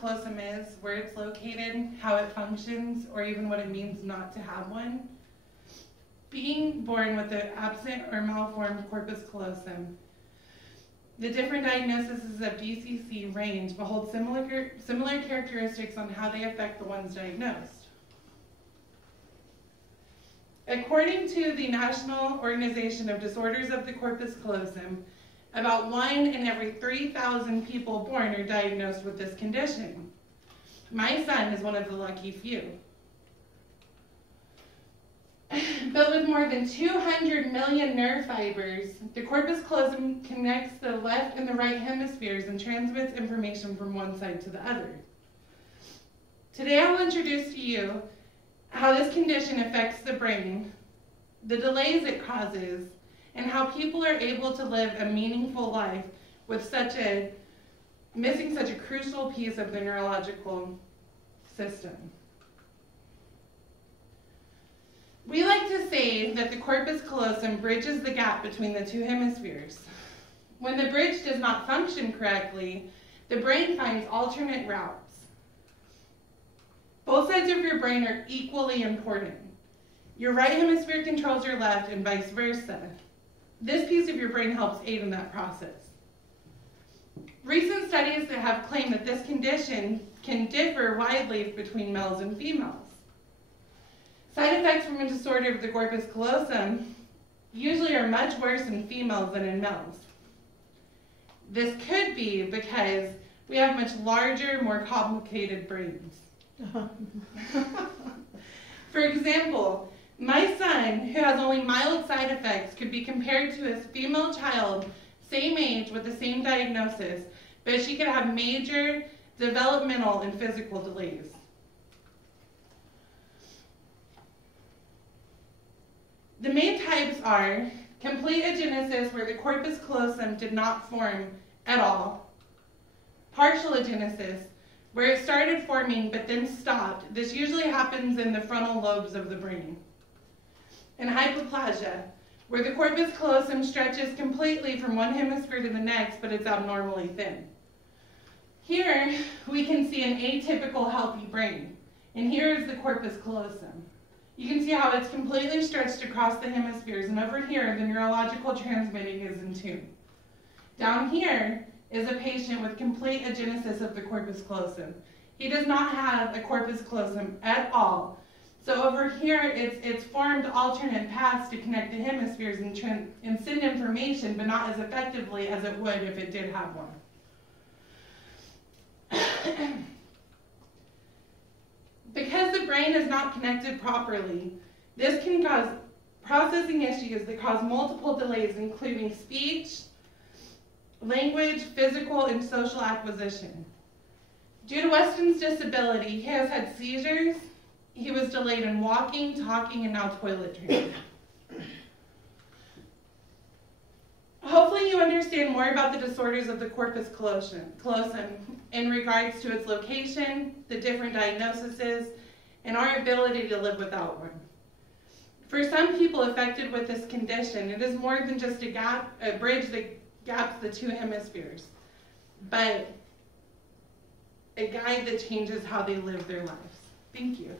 callosum is, where it's located, how it functions, or even what it means not to have one. Being born with an absent or malformed corpus callosum, the different diagnoses of DCC range but hold similar characteristics on how they affect the ones diagnosed. According to the National Organization of Disorders of the Corpus Callosum, about 1 in every 3,000 people born are diagnosed with this condition. My son is one of the lucky few. But with more than 200 million nerve fibers, the corpus callosum connects the left and the right hemispheres and transmits information from one side to the other. Today I will introduce to you how this condition affects the brain, the delays it causes, and how people are able to live a meaningful life with missing such a crucial piece of the neurological system. We like to say that the corpus callosum bridges the gap between the two hemispheres. When the bridge does not function correctly, the brain finds alternate routes. Both sides of your brain are equally important. Your right hemisphere controls your left and vice versa. This piece of your brain helps aid in that process. Recent studies that have claimed that this condition can differ widely between males and females. Side effects from a disorder of the corpus callosum usually are much worse in females than in males. This could be because we have much larger, more complicated brains. For example, my son, who has only mild side effects, could be compared to his female child, same age, with the same diagnosis, but she could have major developmental and physical delays. The main types are complete agenesis, where the corpus callosum did not form at all; partial agenesis, where it started forming but then stopped. This usually happens in the frontal lobes of the brain; and hypoplasia, where the corpus callosum stretches completely from one hemisphere to the next, but it's abnormally thin. Here we can see an atypical healthy brain, and here is the corpus callosum. You can see how it's completely stretched across the hemispheres, and over here the neurological transmitting is in tune. Down here is a patient with complete agenesis of the corpus callosum. He does not have a corpus callosum at all. So over here it's formed alternate paths to connect the hemispheres and send information, but not as effectively as it would if it did have one. Because the brain is not connected properly, this can cause processing issues that cause multiple delays, including speech, language, physical, and social acquisition. Due to Weston's disability, he has had seizures, he was delayed in walking, talking, and now toiletry. Hopefully you understand more about the disorders of the corpus callosum in regards to its location, the different diagnoses, and our ability to live without one. For some people affected with this condition, it is more than just a bridge that gaps the two hemispheres, but a guide that changes how they live their lives. Thank you.